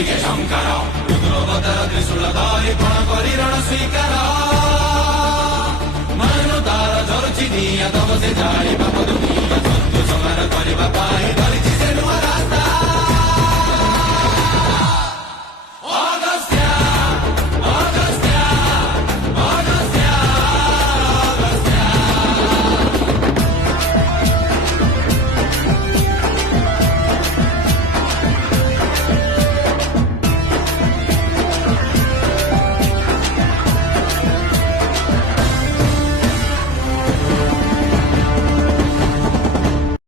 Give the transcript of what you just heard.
ଦିଗେ ଶଙ୍କର ରୁଦ୍ରବଦର ତ୍ରିଶୂଳ ଧରି ପଣ କରି ରଣ ସ୍ୱୀକାର ମନରୁ ତାର ଝରୁଛି ନିଆଁ ତବ ସେ ଜାଳି ପାପ ଦୁନିଆ